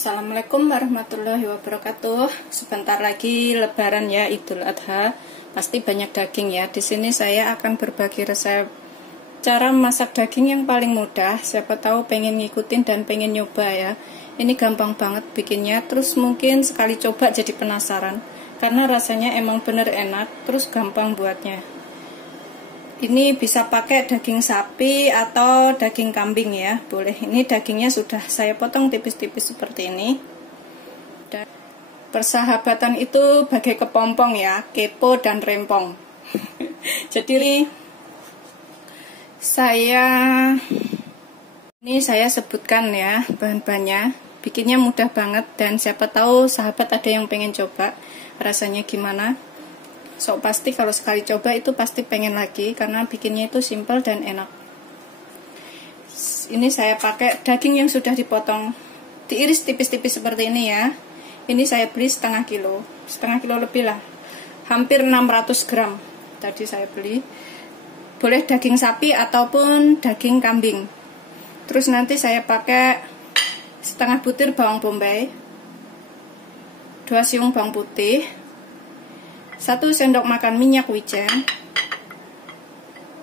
Assalamualaikum warahmatullahi wabarakatuh. Sebentar lagi Lebaran ya, Idul Adha. Pasti banyak daging ya. Di sini saya akan berbagi resep cara masak daging yang paling mudah. Siapa tahu pengen ngikutin dan pengen nyoba ya. Ini gampang banget bikinnya. Terus mungkin sekali coba jadi penasaran. Karena rasanya emang bener enak. Terus gampang buatnya. Ini bisa pakai daging sapi atau daging kambing ya, boleh. Ini dagingnya sudah saya potong tipis-tipis seperti ini. Dan persahabatan itu bagai kepompong ya, kepo dan rempong. Jadi saya sebutkan ya bahan-bahannya. Bikinnya mudah banget dan siapa tahu sahabat ada yang pengen coba rasanya gimana. So pasti kalau sekali coba itu pasti pengen lagi karena bikinnya itu simple dan enak. Ini saya pakai daging yang sudah dipotong, diiris tipis-tipis seperti ini ya. Ini saya beli setengah kilo lebih lah, hampir 600 gram tadi saya beli. Boleh daging sapi ataupun daging kambing. Terus nanti saya pakai setengah butir bawang bombay, 2 siung bawang putih, 1 sendok makan minyak wijen,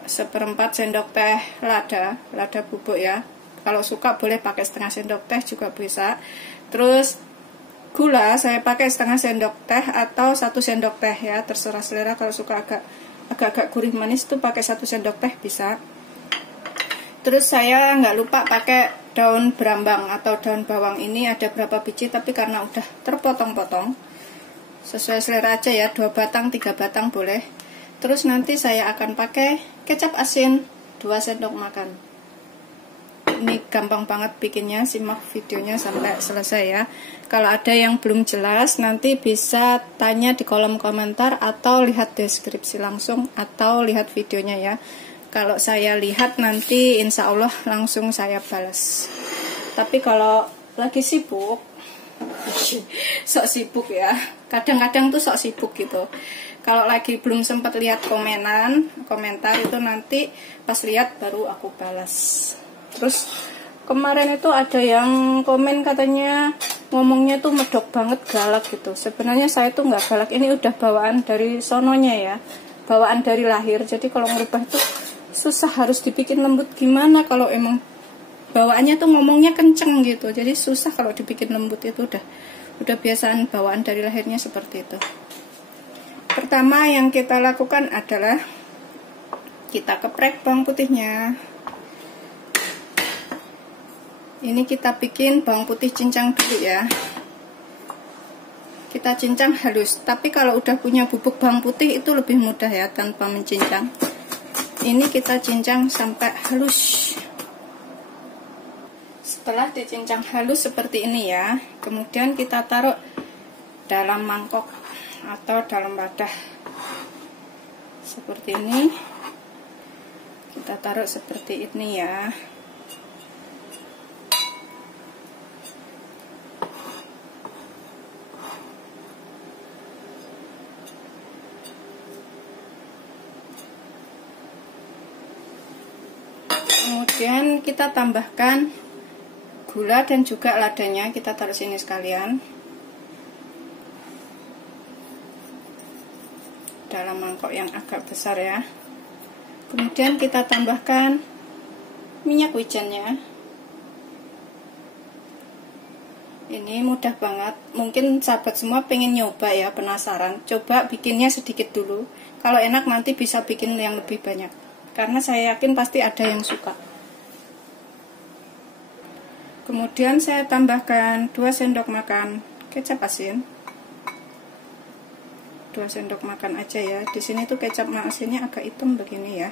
1/4 sendok teh lada bubuk ya. Kalau suka boleh pakai setengah sendok teh juga bisa. Terus gula saya pakai setengah sendok teh atau 1 sendok teh ya, terserah selera. Kalau suka agak gurih manis tuh pakai 1 sendok teh bisa. Terus saya nggak lupa pakai daun berambang atau daun bawang. Ini ada berapa biji tapi karena udah terpotong-potong, sesuai selera aja ya, 2 batang 3 batang boleh. Terus nanti saya akan pakai kecap asin 2 sendok makan. Ini gampang banget bikinnya, simak videonya sampai selesai ya. Kalau ada yang belum jelas nanti bisa tanya di kolom komentar atau lihat deskripsi langsung atau lihat videonya ya. Kalau saya lihat nanti insya Allah langsung saya balas. Tapi kalau lagi sibuk sok sibuk ya, kadang-kadang tuh sok sibuk gitu. Kalau lagi belum sempat lihat komentar itu nanti pas lihat baru aku balas. Terus kemarin itu ada yang komen katanya ngomongnya tuh medok banget, galak gitu. Sebenarnya saya tuh nggak galak, ini udah bawaan dari sononya ya, bawaan dari lahir. Jadi kalau ngerubah itu susah, harus dibikin lembut gimana kalau emang bawaannya tuh ngomongnya kenceng gitu. Jadi susah kalau dibikin lembut, itu udah biasaan bawaan dari lahirnya seperti itu. Pertama yang kita lakukan adalah kita geprek bawang putihnya. Ini kita bikin bawang putih cincang dulu ya. Kita cincang halus. Tapi kalau udah punya bubuk bawang putih itu lebih mudah ya, tanpa mencincang. Ini kita cincang sampai halus. Setelah dicincang halus seperti ini ya, kemudian kita taruh dalam mangkok atau dalam wadah seperti ini. Kita taruh seperti ini ya. Kemudian kita tambahkan gula dan juga ladanya, kita taruh sini sekalian dalam mangkok yang agak besar ya. Kemudian kita tambahkan minyak wijennya. Ini mudah banget, mungkin sahabat semua pengen nyoba ya, penasaran, coba bikinnya sedikit dulu. Kalau enak nanti bisa bikin yang lebih banyak, karena saya yakin pasti ada yang suka. Kemudian saya tambahkan 2 sendok makan kecap asin. 2 sendok makan aja ya. Di sini tuh kecap asinnya agak hitam begini ya.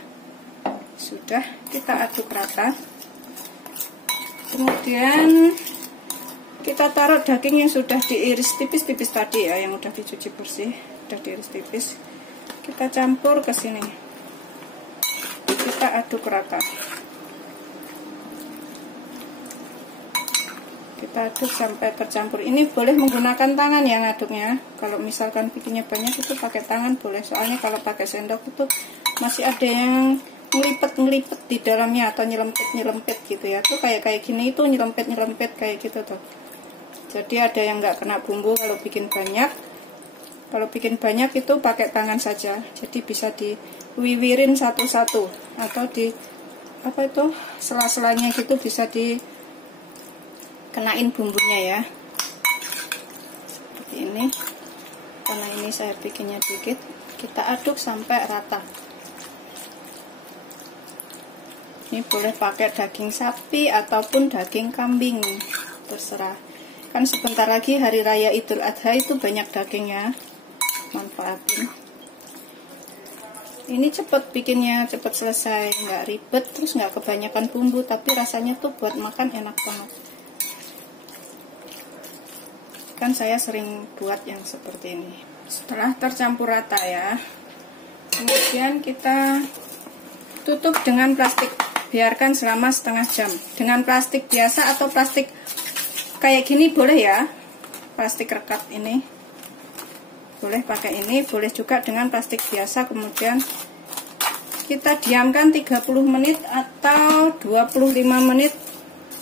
Sudah, kita aduk rata. Kemudian kita taruh daging yang sudah diiris tipis-tipis tadi ya, yang udah dicuci bersih, udah diiris tipis. Kita campur ke sini. Kita aduk rata. Kita aduk sampai tercampur. Ini boleh menggunakan tangan ya ngaduknya. Kalau misalkan bikinnya banyak itu pakai tangan boleh. Soalnya kalau pakai sendok itu masih ada yang ngelipet di dalamnya atau nyelempet gitu ya. Tuh kayak gini itu nyelempet kayak gitu tuh. Jadi ada yang nggak kena bumbu kalau bikin banyak. Kalau bikin banyak itu pakai tangan saja. Jadi bisa diwiwirin satu-satu atau di sela-selanya gitu bisa dikenain bumbunya ya. Seperti ini. Karena ini saya bikinnya dikit, kita aduk sampai rata. Ini boleh pakai daging sapi ataupun daging kambing, terserah. Kan sebentar lagi hari raya Idul Adha itu banyak dagingnya, manfaatin. Ini cepet bikinnya, cepet selesai, nggak ribet, terus nggak kebanyakan bumbu, tapi rasanya tuh buat makan enak banget. Kan saya sering buat yang seperti ini. Setelah tercampur rata ya, kemudian kita tutup dengan plastik. Biarkan selama setengah jam. Dengan plastik biasa atau plastik kayak gini boleh ya. Plastik rekat ini. Boleh pakai ini, boleh juga dengan plastik biasa. Kemudian kita diamkan 30 menit atau 25 menit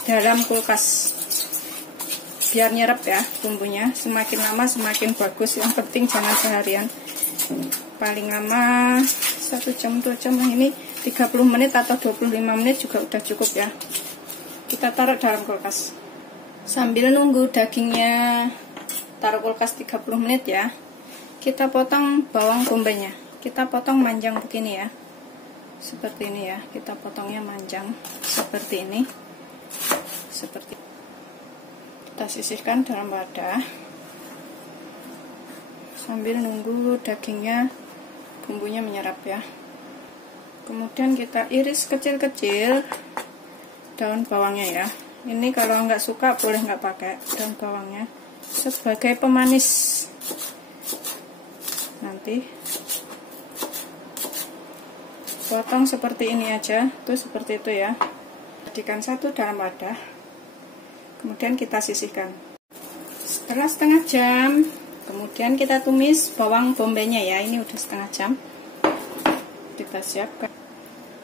dalam kulkas. Biar nyerap ya bumbunya. Semakin lama semakin bagus. Yang penting jangan seharian. Paling lama 1 jam 2 jam, ini 30 menit atau 25 menit juga udah cukup ya. Kita taruh dalam kulkas. Sambil nunggu dagingnya taruh kulkas 30 menit ya, kita potong bawang bombaynya. Kita potong manjang begini ya. Seperti ini ya, kita potongnya manjang seperti ini. Seperti kita sisihkan dalam wadah. Sambil nunggu dagingnya bumbunya menyerap ya. Kemudian kita iris kecil-kecil daun bawangnya ya. Ini kalau nggak suka boleh nggak pakai daun bawangnya, sebagai pemanis. Nanti potong seperti ini aja, tuh seperti itu ya. Jadikan satu dalam wadah. Kemudian kita sisihkan. Setelah setengah jam, kemudian kita tumis bawang bombaynya ya. Ini udah setengah jam. Kita siapkan.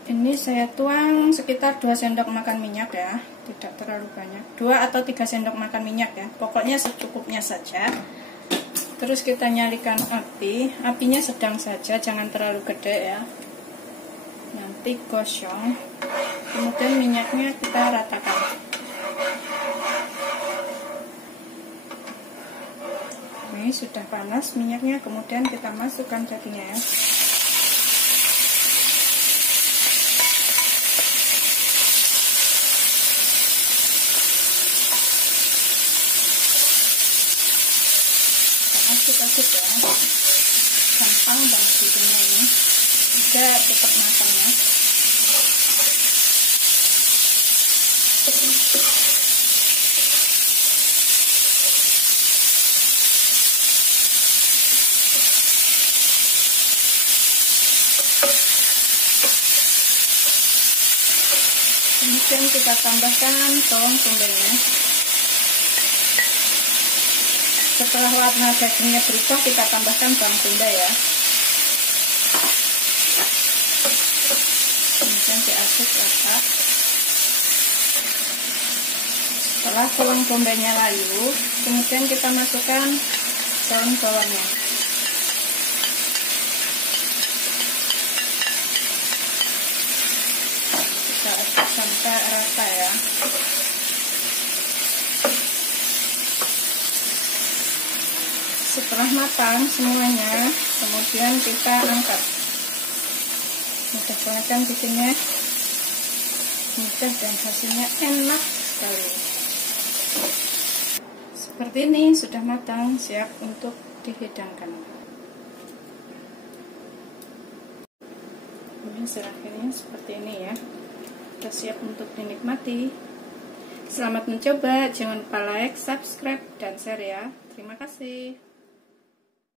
Ini saya tuang sekitar 2 sendok makan minyak ya, tidak terlalu banyak, 2 atau 3 sendok makan minyak ya, pokoknya secukupnya saja. Terus kita nyalakan api, apinya sedang saja, jangan terlalu gede ya, nanti gosong. Kemudian minyaknya kita ratakan. Ini sudah panas minyaknya, kemudian kita masukkan dagingnya ya. Asik ya, gampang banget bikinnya ini, juga cepat matangnya. Kemudian kita tambahkan bawang bombaynya. Setelah warna dagingnya berubah, kita tambahkan bawang bombay ya. Kemudian diaduk rata. Setelah bawang bombaynya layu, kemudian kita masukkan daun bawangnya. Kita aduk sampai rata ya. Setelah matang semuanya, kemudian kita angkat. Mudah banget kan bikinnya, mudah dan hasilnya enak sekali. Seperti ini sudah matang, siap untuk dihidangkan. Ini akhirnya seperti ini ya, sudah siap untuk dinikmati. Selamat mencoba, jangan lupa like, subscribe, dan share ya. Terima kasih.